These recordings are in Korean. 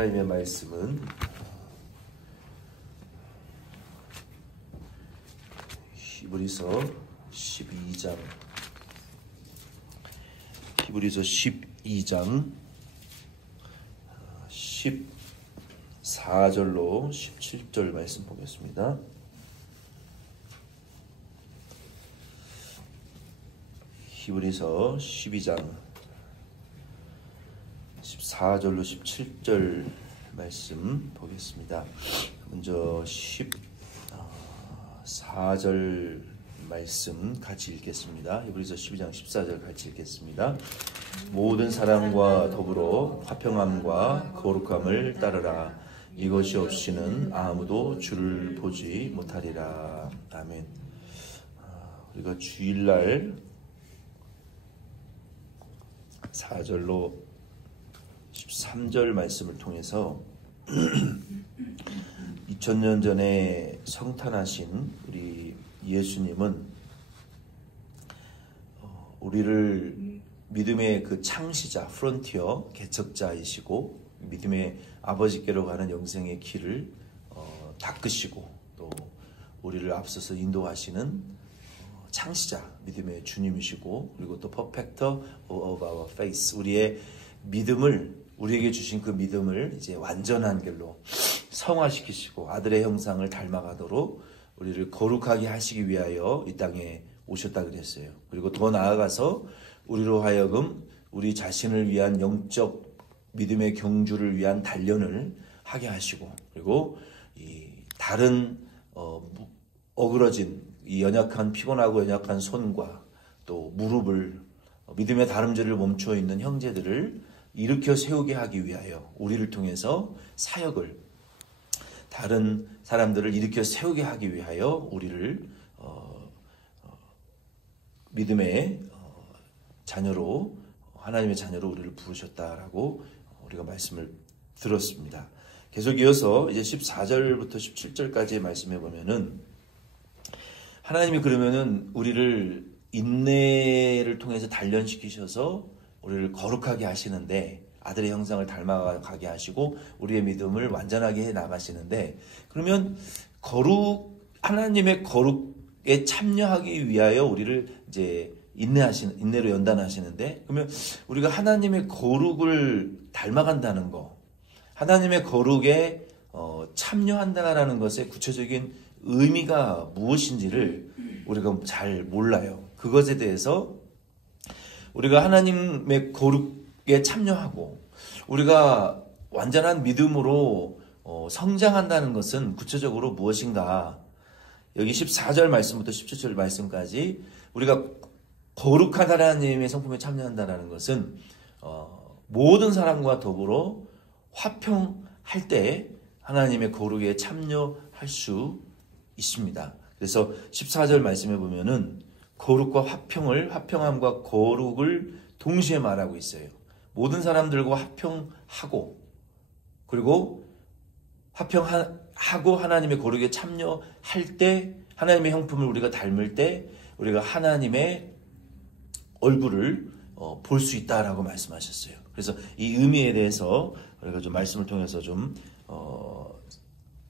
하나님의 말씀은 히브리서 12장 14절로 17절 말씀 보겠습니다. 히브리서 12장 14절로 17절 말씀 보겠습니다. 먼저 14절 말씀 같이 읽겠습니다. 히브리서 12장 14절 같이 읽겠습니다. 모든 사람과 더불어 화평함과 거룩함을 따르라. 이것이 없이는 아무도 주를 보지 못하리라. 아멘. 우리가 주일날 4절로 13절 말씀을 통해서 2000년 전에 성탄하신 우리 예수님은 우리를 믿음의 그 창시자, 프론티어, 개척자이시고 믿음의 아버지께로 가는 영생의 길을 닦으시고 또 우리를 앞서서 인도하시는 창시자, 믿음의 주님이시고 그리고 또 퍼펙터 of our faith, 우리의 믿음을 우리에게 주신 그 믿음을 이제 완전한 길로 성화시키시고 아들의 형상을 닮아가도록 우리를 거룩하게 하시기 위하여 이 땅에 오셨다 그랬어요. 그리고 더 나아가서 우리로 하여금 우리 자신을 위한 영적 믿음의 경주를 위한 단련을 하게 하시고 그리고 이 다른 어그러진 이 연약한 피곤하고 연약한 손과 또 무릎을 믿음의 다름질을 멈춰 있는 형제들을 일으켜 세우게 하기 위하여 우리를 통해서 사역을 다른 사람들을 일으켜 세우게 하기 위하여 우리를 믿음의 자녀로 하나님의 자녀로 우리를 부르셨다라고 우리가 말씀을 들었습니다. 계속 이어서 이제 14절부터 17절까지의 말씀해 보면은 하나님이 그러면은 우리를 인내를 통해서 단련시키셔서 우리를 거룩하게 하시는데 아들의 형상을 닮아가게 하시고 우리의 믿음을 완전하게 해 나가시는데 그러면 하나님의 거룩에 참여하기 위하여 우리를 이제 인내로 연단하시는데 그러면 우리가 하나님의 거룩을 닮아간다는 거, 하나님의 거룩에 참여한다는 것의 구체적인 의미가 무엇인지를 우리가 잘 몰라요. 그것에 대해서 우리가 하나님의 거룩에 참여하고 우리가 완전한 믿음으로 성장한다는 것은 구체적으로 무엇인가? 여기 14절 말씀부터 17절 말씀까지 우리가 거룩한 하나님의 성품에 참여한다는 것은 모든 사람과 더불어 화평할 때 하나님의 거룩에 참여할 수 있습니다. 그래서 14절 말씀해 보면은 거룩과 화평함과 거룩을 동시에 말하고 있어요. 모든 사람들과 화평하고 그리고 화평하고 하나님의 거룩에 참여할 때 하나님의 형품을 우리가 닮을 때 우리가 하나님의 얼굴을 볼 수 있다라고 말씀하셨어요. 그래서 이 의미에 대해서 우리가 좀 말씀을 통해서 좀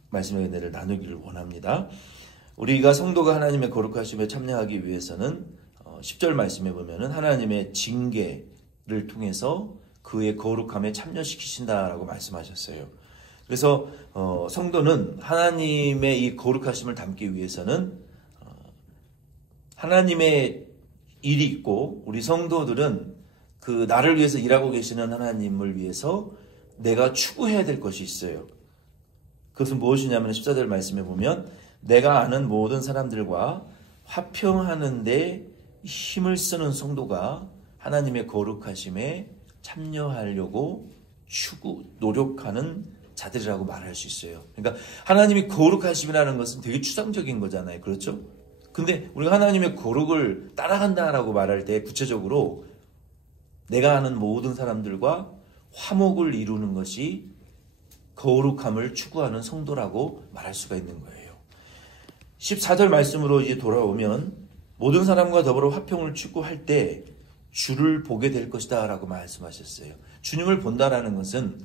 말씀의 은혜를 나누기를 원합니다. 우리가 성도가 하나님의 거룩하심에 참여하기 위해서는 10절 말씀해 보면은 하나님의 징계를 통해서 그의 거룩함에 참여시키신다라고 말씀하셨어요. 그래서 성도는 하나님의 이 거룩하심을 담기 위해서는 하나님의 일이 있고 우리 성도들은 그 나를 위해서 일하고 계시는 하나님을 위해서 내가 추구해야 될 것이 있어요. 그것은 무엇이냐면 14절 말씀해 보면 내가 아는 모든 사람들과 화평하는 데 힘을 쓰는 성도가 하나님의 거룩하심에 참여하려고 노력하는 자들이라고 말할 수 있어요. 그러니까 하나님이 거룩하심이라는 것은 되게 추상적인 거잖아요. 그렇죠? 근데 우리가 하나님의 거룩을 따라간다라고 말할 때 구체적으로 내가 아는 모든 사람들과 화목을 이루는 것이 거룩함을 추구하는 성도라고 말할 수가 있는 거예요. 14절 말씀으로 이제 돌아오면 모든 사람과 더불어 화평을 추구할 때 주를 보게 될 것이다 라고 말씀하셨어요. 주님을 본다라는 것은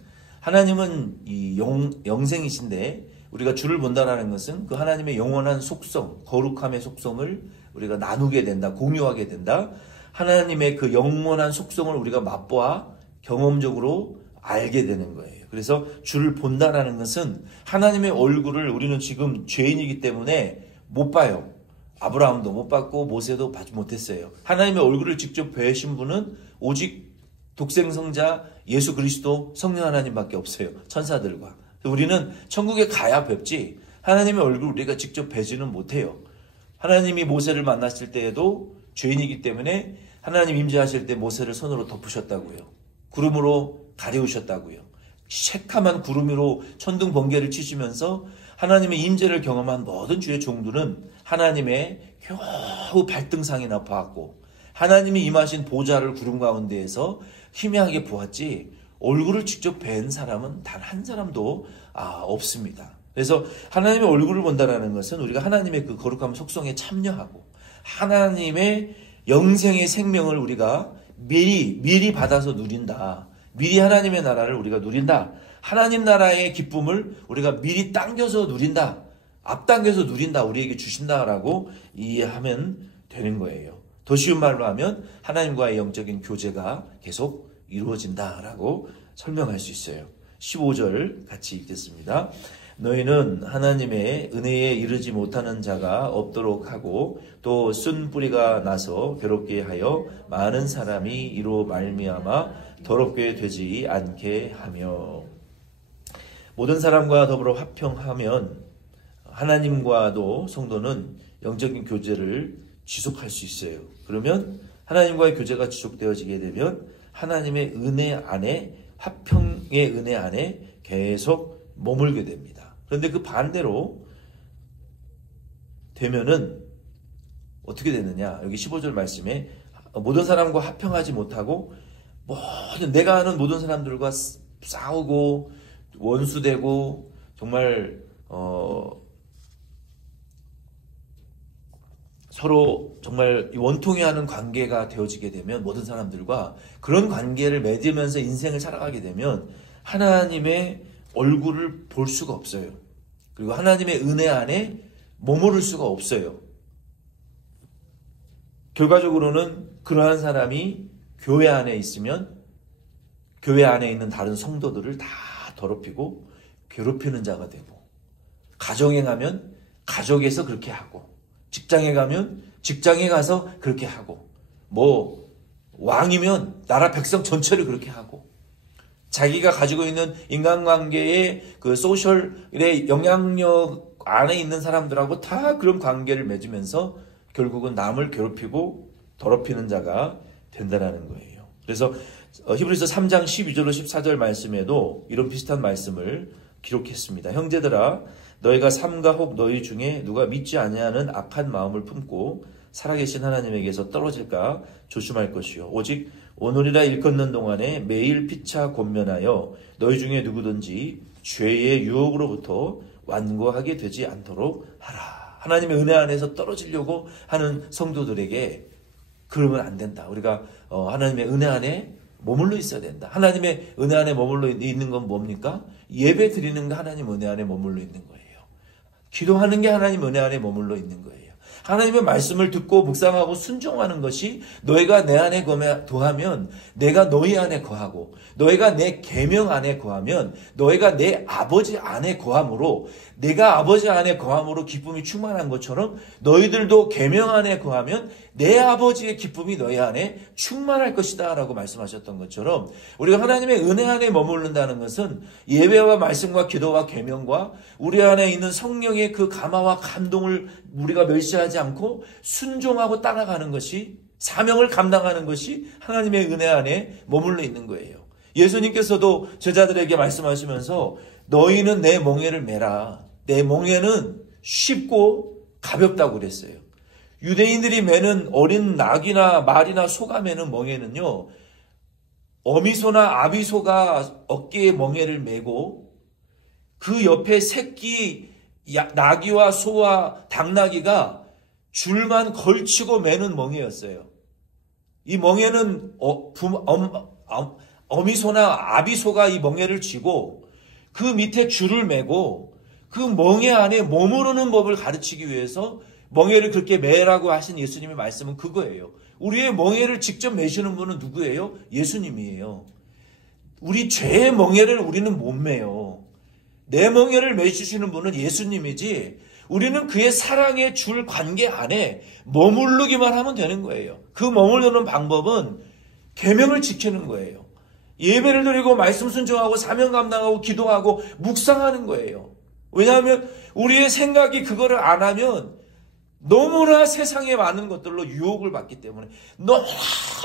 하나님은 이 영생이신데 우리가 주를 본다라는 것은 그 하나님의 영원한 속성, 거룩함의 속성을 우리가 나누게 된다, 공유하게 된다. 하나님의 그 영원한 속성을 우리가 맛보아 경험적으로 알게 되는 거예요. 그래서 주를 본다라는 것은 하나님의 얼굴을 우리는 지금 죄인이기 때문에 못 봐요. 아브라함도 못 봤고 모세도 받지 못했어요. 하나님의 얼굴을 직접 뵈신 분은 오직 독생성자 예수 그리스도 성령 하나님밖에 없어요. 천사들과. 우리는 천국에 가야 뵙지 하나님의 얼굴을 우리가 직접 뵈지는 못해요. 하나님이 모세를 만났을 때에도 죄인이기 때문에 하나님 임재하실 때 모세를 손으로 덮으셨다고요. 구름으로 가려우셨다고요. 새카만 구름으로 천둥 번개를 치시면서 하나님의 임재를 경험한 모든 주의 종들은 하나님의 겨우 발등상이나 보았고 하나님이 임하신 보좌를 구름 가운데에서 희미하게 보았지 얼굴을 직접 뵌 사람은 단 한 사람도 없습니다. 그래서 하나님의 얼굴을 본다는 것은 우리가 하나님의 그 거룩한 속성에 참여하고 하나님의 영생의 생명을 우리가 미리 받아서 누린다. 미리 하나님의 나라를 우리가 누린다. 하나님 나라의 기쁨을 우리가 미리 당겨서 누린다. 앞당겨서 누린다. 우리에게 주신다라고 이해하면 되는 거예요. 더 쉬운 말로 하면 하나님과의 영적인 교제가 계속 이루어진다라고 설명할 수 있어요. 15절 같이 읽겠습니다. 너희는 하나님의 은혜에 이르지 못하는 자가 없도록 하고 또 쓴 뿌리가 나서 괴롭게 하여 많은 사람이 이로 말미암아 더럽게 되지 않게 하며 모든 사람과 더불어 화평하면 하나님과도 성도는 영적인 교제를 지속할 수 있어요. 그러면 하나님과의 교제가 지속되어지게 되면 하나님의 은혜 안에 화평의 은혜 안에 계속 머물게 됩니다. 그런데 그 반대로 되면은 어떻게 되느냐? 여기 15절 말씀에 모든 사람과 화평하지 못하고 내가 아는 모든 사람들과 싸우고 원수되고 정말 서로 정말 원통해하는 관계가 되어지게 되면 모든 사람들과 그런 관계를 맺으면서 인생을 살아가게 되면 하나님의 얼굴을 볼 수가 없어요. 그리고 하나님의 은혜 안에 머무를 수가 없어요. 결과적으로는 그러한 사람이 교회 안에 있으면 교회 안에 있는 다른 성도들을 다 더럽히고 괴롭히는 자가 되고 가정에 가면 가족에서 그렇게 하고 직장에 가면 직장에 가서 그렇게 하고 왕이면 나라 백성 전체를 그렇게 하고 자기가 가지고 있는 인간관계의 그 소셜의 영향력 안에 있는 사람들하고 다 그런 관계를 맺으면서 결국은 남을 괴롭히고 더럽히는 자가 된다는 거예요. 그래서 히브리서 3장 12절로 14절 말씀에도 이런 비슷한 말씀을 기록했습니다. 형제들아 너희가 삼가 혹 너희 중에 누가 믿지 아니하는 악한 마음을 품고 살아계신 하나님에게서 떨어질까 조심할 것이요 오직 오늘이라 일컫는 동안에 매일 피차 권면하여 너희 중에 누구든지 죄의 유혹으로부터 완고하게 되지 않도록 하라. 하나님의 은혜 안에서 떨어지려고 하는 성도들에게 그러면 안 된다. 우리가 하나님의 은혜 안에 머물러 있어야 된다. 하나님의 은혜 안에 머물러 있는 건 뭡니까? 예배 드리는 게 하나님 은혜 안에 머물러 있는 거예요. 기도하는 게 하나님 은혜 안에 머물러 있는 거예요. 하나님의 말씀을 듣고 묵상하고 순종하는 것이 너희가 내 안에 거하면 내가 너희 안에 거하고 너희가 내 계명 안에 거하면 너희가 내 아버지 안에 거함으로 내가 아버지 안에 거함으로 기쁨이 충만한 것처럼 너희들도 계명 안에 거하면 내 아버지의 기쁨이 너희 안에 충만할 것이다 라고 말씀하셨던 것처럼 우리가 하나님의 은혜 안에 머무른다는 것은 예배와 말씀과 기도와 계명과 우리 안에 있는 성령의 그 감화와 감동을 우리가 멸시하지 않고 순종하고 따라가는 것이 사명을 감당하는 것이 하나님의 은혜 안에 머물러 있는 거예요. 예수님께서도 제자들에게 말씀하시면서 너희는 내 멍에를 매라. 내 멍에는 쉽고 가볍다고 그랬어요. 유대인들이 매는 어린 낙이나 말이나 소가 매는 멍에는요. 어미소나 아비소가 어깨에 멍에를 매고 그 옆에 새끼 나귀와 소와 당나귀가 줄만 걸치고 매는 멍에였어요. 이 멍에는 어미소나 아비소가 이 멍에를 쥐고 그 밑에 줄을 매고 그 멍에 안에 머무르는 법을 가르치기 위해서 멍에를 그렇게 매라고 하신 예수님의 말씀은 그거예요. 우리의 멍에를 직접 매시는 분은 누구예요? 예수님이에요. 우리 죄의 멍에를 우리는 못 매요. 내 멍에를 매주시는 분은 예수님이지 우리는 그의 사랑의 줄 관계 안에 머무르기만 하면 되는 거예요. 그 머무르는 방법은 계명을 지키는 거예요. 예배를 드리고 말씀 순종하고 사명 감당하고 기도하고 묵상하는 거예요. 왜냐하면 우리의 생각이 그거를 안 하면 너무나 세상에 많은 것들로 유혹을 받기 때문에 너무나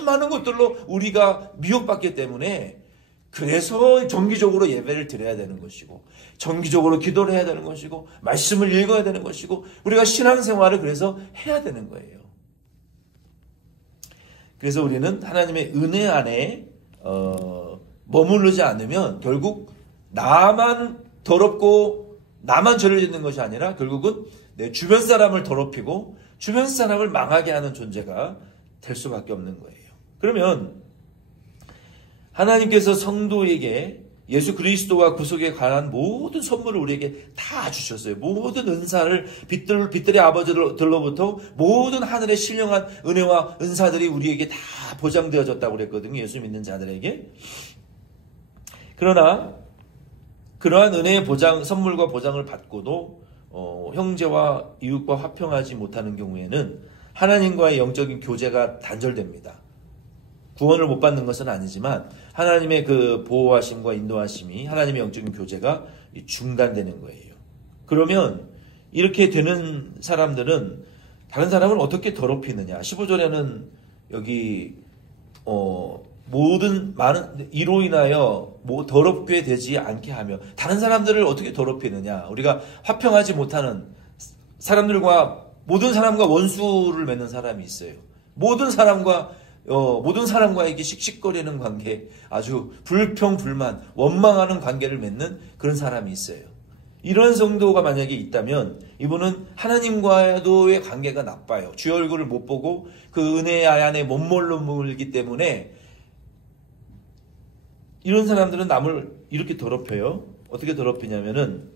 많은 것들로 우리가 미혹받기 때문에 그래서 정기적으로 예배를 드려야 되는 것이고 정기적으로 기도를 해야 되는 것이고 말씀을 읽어야 되는 것이고 우리가 신앙생활을 그래서 해야 되는 거예요. 그래서 우리는 하나님의 은혜 안에 머무르지 않으면 결국 나만 더럽고 나만 죄를 짓는 것이 아니라 결국은 내 주변 사람을 더럽히고 주변 사람을 망하게 하는 존재가 될 수밖에 없는 거예요. 그러면 하나님께서 성도에게 예수 그리스도와 구속에 관한 모든 선물을 우리에게 다 주셨어요. 모든 은사를 빛들의 아버지들로부터 모든 하늘의 신령한 은혜와 은사들이 우리에게 다 보장되어졌다고 그랬거든요. 예수 믿는 자들에게. 그러나 그러한 은혜의 보장, 선물과 보장을 받고도 형제와 이웃과 화평하지 못하는 경우에는 하나님과의 영적인 교제가 단절됩니다. 구원을 못 받는 것은 아니지만 하나님의 그 보호하심과 인도하심이 하나님의 영적인 교제가 중단되는 거예요. 그러면 이렇게 되는 사람들은 다른 사람을 어떻게 더럽히느냐. 15절에는 여기 모든 많은 이로 인하여 더럽게 되지 않게 하며 다른 사람들을 어떻게 더럽히느냐. 우리가 화평하지 못하는 사람들과 모든 사람과 원수를 맺는 사람이 있어요. 모든 사람과에게 씩씩거리는 관계, 아주 불평불만, 원망하는 관계를 맺는 그런 사람이 있어요. 이런 성도가 만약에 있다면 이분은 하나님과의 관계가 나빠요. 주의 얼굴을 못 보고 그 은혜 안에 못 머물기 때문에 이런 사람들은 남을 이렇게 더럽혀요. 어떻게 더럽히냐면은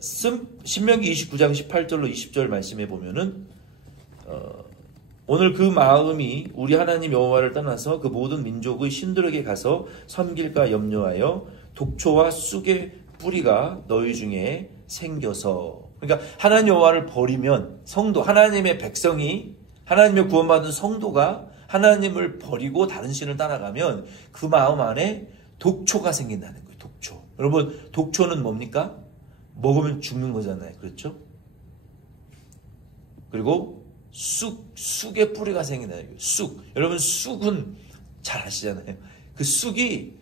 신명기 29장 18절로 20절 말씀에 보면은 오늘 그 마음이 우리 하나님 여호와를 떠나서 그 모든 민족의 신들에게 가서 섬길까 염려하여 독초와 쑥의 뿌리가 너희 중에 생겨서, 그러니까 하나님 여호와를 버리면 성도, 하나님의 백성이, 하나님의 구원받은 성도가 하나님을 버리고 다른 신을 따라가면 그 마음 안에 독초가 생긴다는 거예요. 독초. 여러분, 독초는 뭡니까? 먹으면 죽는 거잖아요. 그렇죠? 그리고 쑥의 뿌리가 생긴다는 거예요. 쑥. 여러분, 쑥은 잘 아시잖아요. 그 쑥이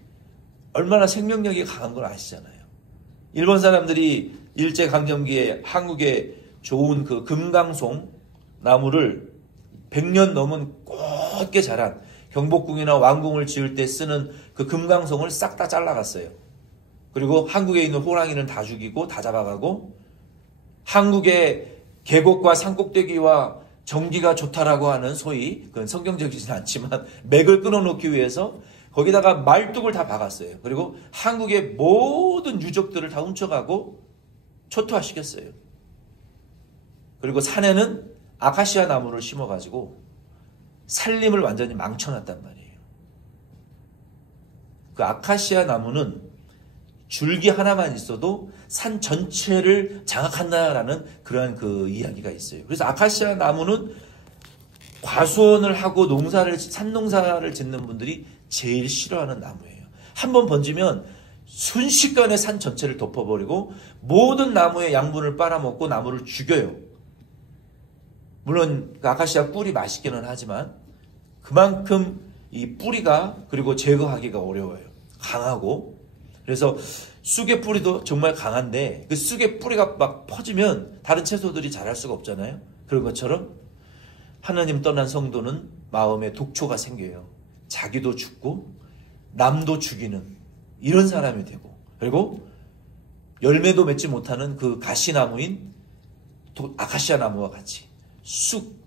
얼마나 생명력이 강한 걸 아시잖아요. 일본 사람들이 일제강점기에 한국에 좋은 그 금강송 나무를 100년 넘은 곧게 자란 경복궁이나 왕궁을 지을 때 쓰는 그 금강송을 싹 다 잘라갔어요. 그리고 한국에 있는 호랑이는 다 죽이고 다 잡아가고 한국의 계곡과 산꼭대기와 전기가 좋다라고 하는 소위, 그건 성경적이진 않지만 맥을 끊어놓기 위해서 거기다가 말뚝을 다 박았어요. 그리고 한국의 모든 유적들을 다 훔쳐가고 초토화시켰어요. 그리고 산에는 아카시아 나무를 심어가지고 산림을 완전히 망쳐놨단 말이에요. 그 아카시아 나무는 줄기 하나만 있어도 산 전체를 장악한다라는 그러한 그 이야기가 있어요. 그래서 아카시아 나무는 과수원을 하고 산농사를 짓는 분들이 제일 싫어하는 나무예요. 한번 번지면 순식간에 산 전체를 덮어버리고 모든 나무의 양분을 빨아먹고 나무를 죽여요. 물론 그 아카시아 꿀이 맛있기는 하지만 그만큼 이 뿌리가, 그리고 제거하기가 어려워요. 강하고. 그래서 쑥의 뿌리도 정말 강한데 그 쑥의 뿌리가 막 퍼지면 다른 채소들이 자랄 수가 없잖아요. 그런 것처럼 하나님 떠난 성도는 마음에 독초가 생겨요. 자기도 죽고 남도 죽이는 이런 사람이 되고, 그리고 열매도 맺지 못하는 그 가시나무인 아카시아 나무와 같이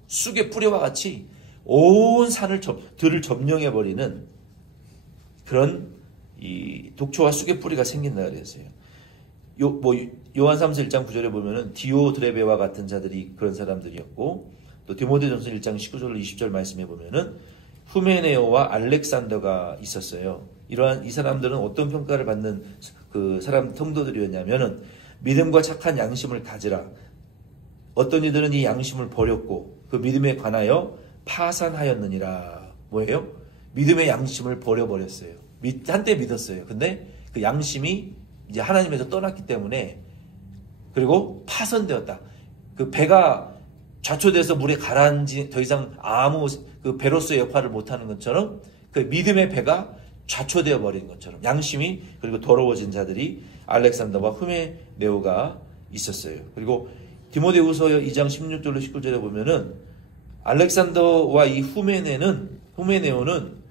쑥의 뿌리와 같이 온 산을 들을 점령해버리는 그런 이 독초와 쑥의 뿌리가 생긴다 그랬어요. 요한 3서 1장 9절에 보면은 디오드레베와 같은 자들이 그런 사람들이었고, 또 디모데전서 1장 19절 20절 말씀해 보면은 후메네오와 알렉산더가 있었어요. 이 사람들은 어떤 평가를 받는 그 사람 성도들이었냐면은 믿음과 착한 양심을 가지라. 어떤 이들은 이 양심을 버렸고 그 믿음에 관하여 파산하였느니라. 뭐예요? 믿음의 양심을 버려버렸어요. 한때 믿었어요. 근데 그 양심이 이제 하나님에서 떠났기 때문에, 그리고 파손되었다. 그 배가 좌초돼서 물에 가라앉지 더 이상 아무 그 배로서의 역할을 못하는 것처럼 그 믿음의 배가 좌초되어 버린 것처럼 양심이 그리고 더러워진 자들이 알렉산더와 후메네오가 있었어요. 그리고 디모데후서 2장 16절로 19절에 보면은 알렉산더와 이 후메네오는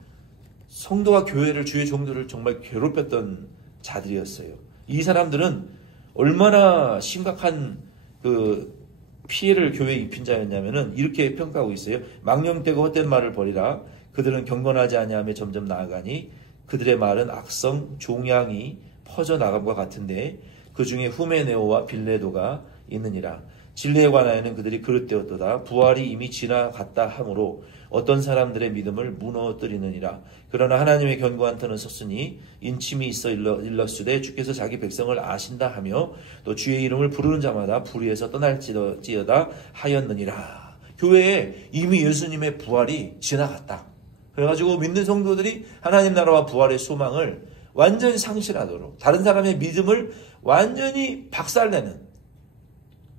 성도와 교회를, 주의 종들을 정말 괴롭혔던 자들이었어요. 이 사람들은 얼마나 심각한 그 피해를 교회에 입힌 자였냐면은 이렇게 평가하고 있어요. 망령되고 헛된 말을 버리라. 그들은 경건하지 아니하며 점점 나아가니 그들의 말은 악성 종양이 퍼져나감과 같은데 그 중에 후메네오와 빌레도가 있느니라. 진리에 관하여는 그들이 그릇되었도다. 부활이 이미 지나갔다 하므로 어떤 사람들의 믿음을 무너뜨리느니라. 그러나 하나님의 견고한 터는 섰으니 인침이 있어 일렀으되 주께서 자기 백성을 아신다 하며 또 주의 이름을 부르는 자마다 불의에서 떠날지어다 하였느니라. 교회에 이미 예수님의 부활이 지나갔다. 그래가지고 믿는 성도들이 하나님 나라와 부활의 소망을 완전히 상실하도록, 다른 사람의 믿음을 완전히 박살내는,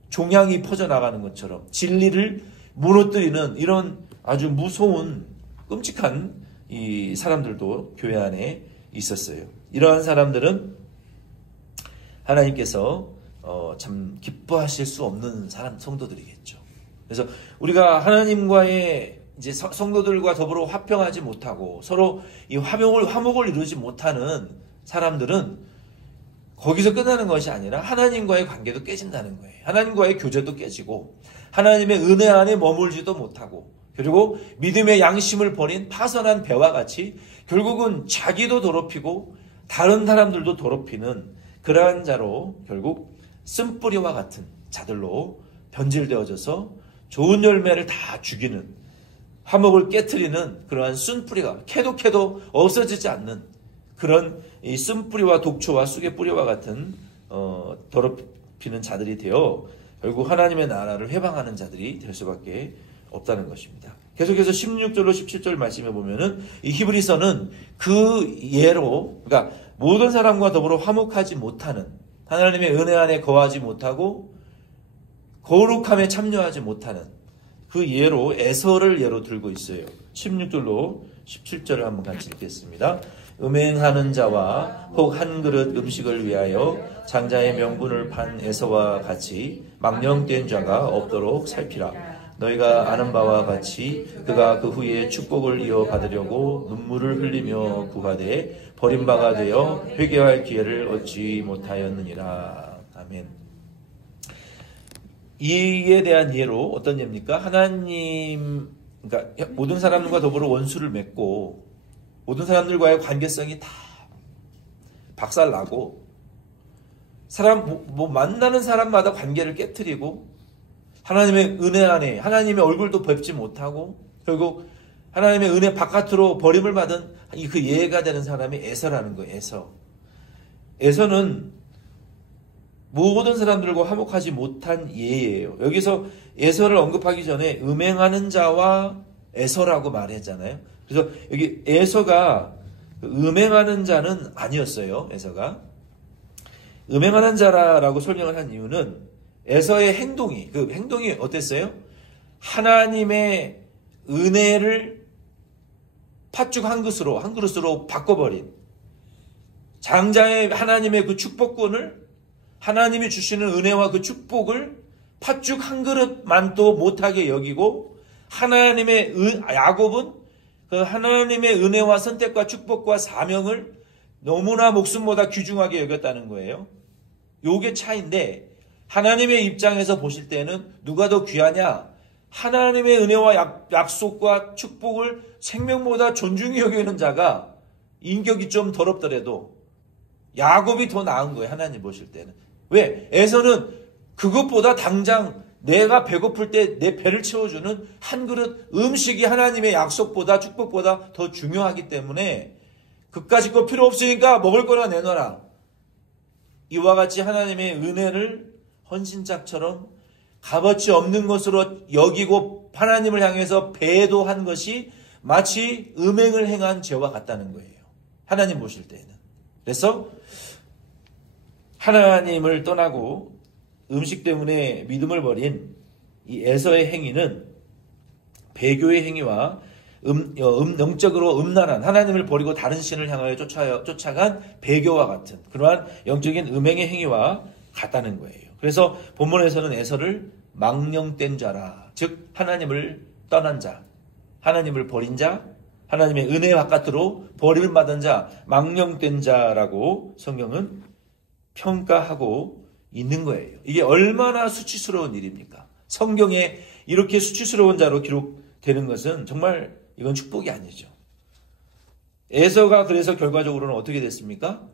종양이 퍼져나가는 것처럼 진리를 무너뜨리는 이런 아주 무서운 끔찍한 이 사람들도 교회 안에 있었어요. 이러한 사람들은 하나님께서 참 기뻐하실 수 없는 성도들이겠죠. 그래서 우리가 하나님과의 이제 성도들과 더불어 화평하지 못하고 서로 이 화목을 이루지 못하는 사람들은 거기서 끝나는 것이 아니라 하나님과의 관계도 깨진다는 거예요. 하나님과의 교제도 깨지고 하나님의 은혜 안에 머물지도 못하고, 그리고 믿음의 양심을 버린 파선한 배와 같이 결국은 자기도 더럽히고 다른 사람들도 더럽히는 그러한 자로 결국 쓴뿌리와 같은 자들로 변질되어져서 좋은 열매를 다 죽이는, 화목을 깨트리는 그러한 쓴뿌리가 캐도 없어지지 않는 그런 이 쓴뿌리와 독초와 쑥의 뿌리와 같은 더럽히는 자들이 되어 결국 하나님의 나라를 회방하는 자들이 될 수밖에 없다는 것입니다. 계속해서 16절로 17절 말씀해 보면은 이 히브리서는 그 예로, 그러니까 모든 사람과 더불어 화목하지 못하는, 하나님의 은혜 안에 거하지 못하고 거룩함에 참여하지 못하는 그 예로 에서를 예로 들고 있어요. 16절로 17절을 한번 같이 읽겠습니다. 음행하는 자와 혹 한 그릇 음식을 위하여 장자의 명분을 판 에서와 같이 망령된 자가 없도록 살피라. 너희가 아는 바와 같이 그가 그 후에 축복을 이어받으려고 눈물을 흘리며 구하되 버림바가 되어 회개할 기회를 얻지 못하였느니라. 아멘. 이에 대한 예로 어떤 예입니까? 하나님, 그러니까 모든 사람들과 더불어 원수를 맺고 모든 사람들과의 관계성이 다 박살나고 만나는 사람마다 관계를 깨트리고 하나님의 은혜 안에 하나님의 얼굴도 뵙지 못하고 결국 하나님의 은혜 바깥으로 버림을 받은 그 예가 되는 사람이 에서라는 거예요. 에서는 모든 사람들과 화목하지 못한 예예요. 여기서 에서를 언급하기 전에 음행하는 자와 에서라고 말했잖아요. 그래서 여기 에서가 음행하는 자는 아니었어요. 에서가 음행하는 자라고 설명을 한 이유는 에서의 행동이, 그 행동이 어땠어요? 하나님의 은혜를 팥죽 한 그릇으로 바꿔버린, 장자의 하나님의 그 축복권을, 하나님이 주시는 은혜와 그 축복을 팥죽 한 그릇만도 못하게 여기고, 야곱은 그 하나님의 은혜와 선택과 축복과 사명을 너무나 목숨보다 귀중하게 여겼다는 거예요. 요게 차이인데, 하나님의 입장에서 보실 때는 누가 더 귀하냐? 하나님의 은혜와 약속과 축복을 생명보다 존중히 여기는 자가 인격이 좀 더럽더라도 야곱이 더 나은 거예요. 하나님 보실 때는. 왜? 에서는 그것보다 당장 내가 배고플 때 내 배를 채워주는 한 그릇 음식이 하나님의 약속보다 축복보다 더 중요하기 때문에 그까짓 거 필요 없으니까 먹을 거나 내놔라. 이와 같이 하나님의 은혜를 헌신짝처럼 값어치 없는 것으로 여기고 하나님을 향해서 배도한 것이 마치 음행을 행한 죄와 같다는 거예요. 하나님 보실 때에는. 그래서 하나님을 떠나고 음식 때문에 믿음을 버린 이 에서의 행위는 배교의 행위와 영적으로 음란한 하나님을 버리고 다른 신을 향하여 쫓아간 배교와 같은 그러한 영적인 음행의 행위와 같다는 거예요. 그래서 본문에서는 에서를 망령된 자라, 즉 하나님을 떠난 자, 하나님을 버린 자, 하나님의 은혜 바깥으로 버림을 받은 자, 망령된 자라고 성경은 평가하고 있는 거예요. 이게 얼마나 수치스러운 일입니까? 성경에 이렇게 수치스러운 자로 기록되는 것은 정말 이건 축복이 아니죠. 에서가 그래서 결과적으로는 어떻게 됐습니까?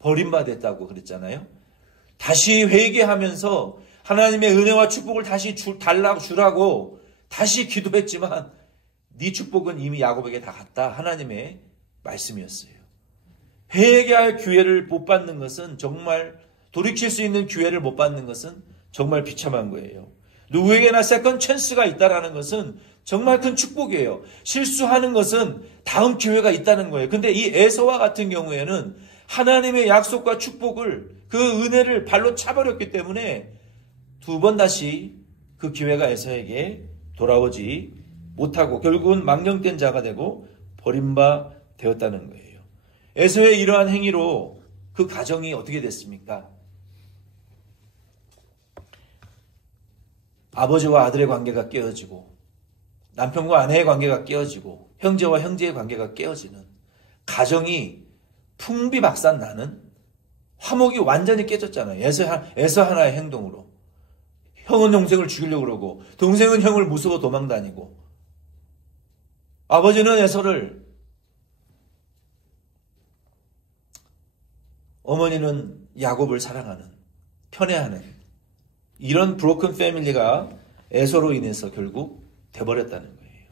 버림받았다고 그랬잖아요. 다시 회개하면서 하나님의 은혜와 축복을 다시 주라고 다시 기도했지만 네 축복은 이미 야곱에게 다 갔다. 하나님의 말씀이었어요. 회개할 기회를 못 받는 것은 정말 돌이킬 수 있는 기회를 못 받는 것은 정말 비참한 거예요. 누구에게나 세컨 찬스가 있다라는 것은 정말 큰 축복이에요. 실수하는 것은 다음 기회가 있다는 거예요. 근데 이 에서와 같은 경우에는 하나님의 약속과 축복을 그 은혜를 발로 차버렸기 때문에 두 번 다시 그 기회가 에서에게 돌아오지 못하고 결국은 망령된 자가 되고 버림바 되었다는 거예요. 에서의 이러한 행위로 그 가정이 어떻게 됐습니까? 아버지와 아들의 관계가 깨어지고 남편과 아내의 관계가 깨어지고 형제와 형제의 관계가 깨어지는 가정이 풍비박산 나는 화목이 완전히 깨졌잖아요. 에서 하나의 행동으로. 형은 동생을 죽이려고 그러고 동생은 형을 무서워 도망다니고 아버지는 에서를 어머니는 야곱을 사랑하는 편애하는 이런 브로큰 패밀리가 에서로 인해서 결국 돼버렸다는 거예요.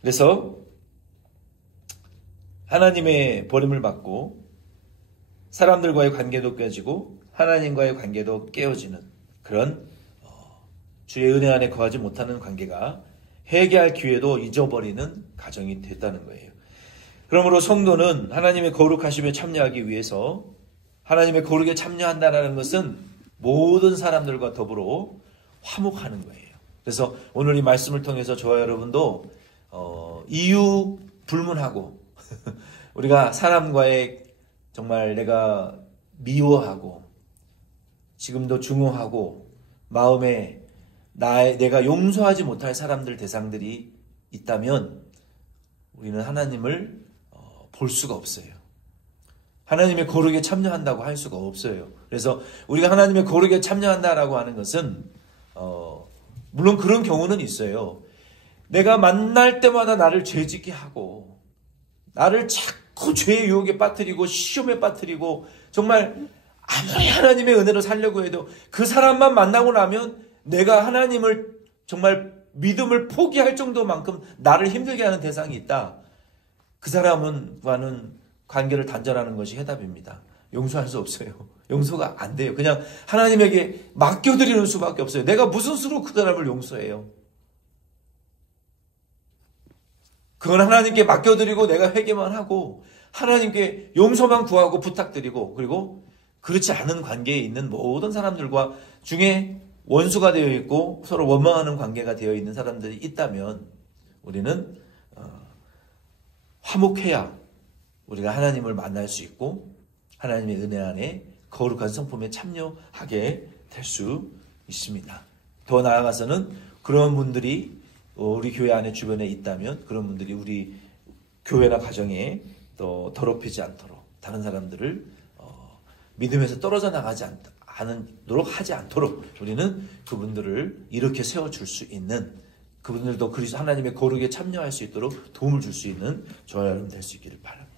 그래서 하나님의 버림을 받고 사람들과의 관계도 깨지고 하나님과의 관계도 깨어지는 그런 주의 은혜 안에 거하지 못하는 관계가 회개할 기회도 잊어버리는 가정이 됐다는 거예요. 그러므로 성도는 하나님의 거룩하심에 참여하기 위해서 하나님의 거룩에 참여한다는 것은 모든 사람들과 더불어 화목하는 거예요. 그래서 오늘 이 말씀을 통해서 저와 여러분도 이유 불문하고 우리가 사람과의 정말 내가 미워하고 지금도 중호하고 마음에 내가 용서하지 못할 사람들 대상들이 있다면 우리는 하나님을 볼 수가 없어요. 하나님의 거룩에 참여한다고 할 수가 없어요. 그래서 우리가 하나님의 거룩에 참여한다라고 하는 것은 물론 그런 경우는 있어요. 내가 만날 때마다 나를 죄짓게 하고 나를 자꾸 죄의 유혹에 빠뜨리고 시험에 빠뜨리고 정말 아무리 하나님의 은혜로 살려고 해도 그 사람만 만나고 나면 내가 하나님을 정말 믿음을 포기할 정도만큼 나를 힘들게 하는 대상이 있다. 그 사람과는 관계를 단절하는 것이 해답입니다. 용서할 수 없어요. 용서가 안 돼요. 그냥 하나님에게 맡겨드리는 수밖에 없어요. 내가 무슨 수로 그 사람을 용서해요? 그건 하나님께 맡겨드리고 내가 회개만 하고 하나님께 용서만 구하고 부탁드리고 그리고 그렇지 않은 관계에 있는 모든 사람들과 중에 원수가 되어 있고 서로 원망하는 관계가 되어 있는 사람들이 있다면 우리는 화목해야 우리가 하나님을 만날 수 있고 하나님의 은혜 안에 거룩한 성품에 참여하게 될 수 있습니다. 더 나아가서는 그런 분들이 우리 교회 안에 주변에 있다면 그런 분들이 우리 교회나 가정에 또 더럽히지 않도록 다른 사람들을 믿음에서 떨어져 나가지 않도록 하지 않도록 우리는 그분들을 이렇게 세워줄 수 있는 그분들도 그리스도 하나님의 거룩에 참여할 수 있도록 도움을 줄 수 있는 저와 여러분 될 수 있기를 바랍니다.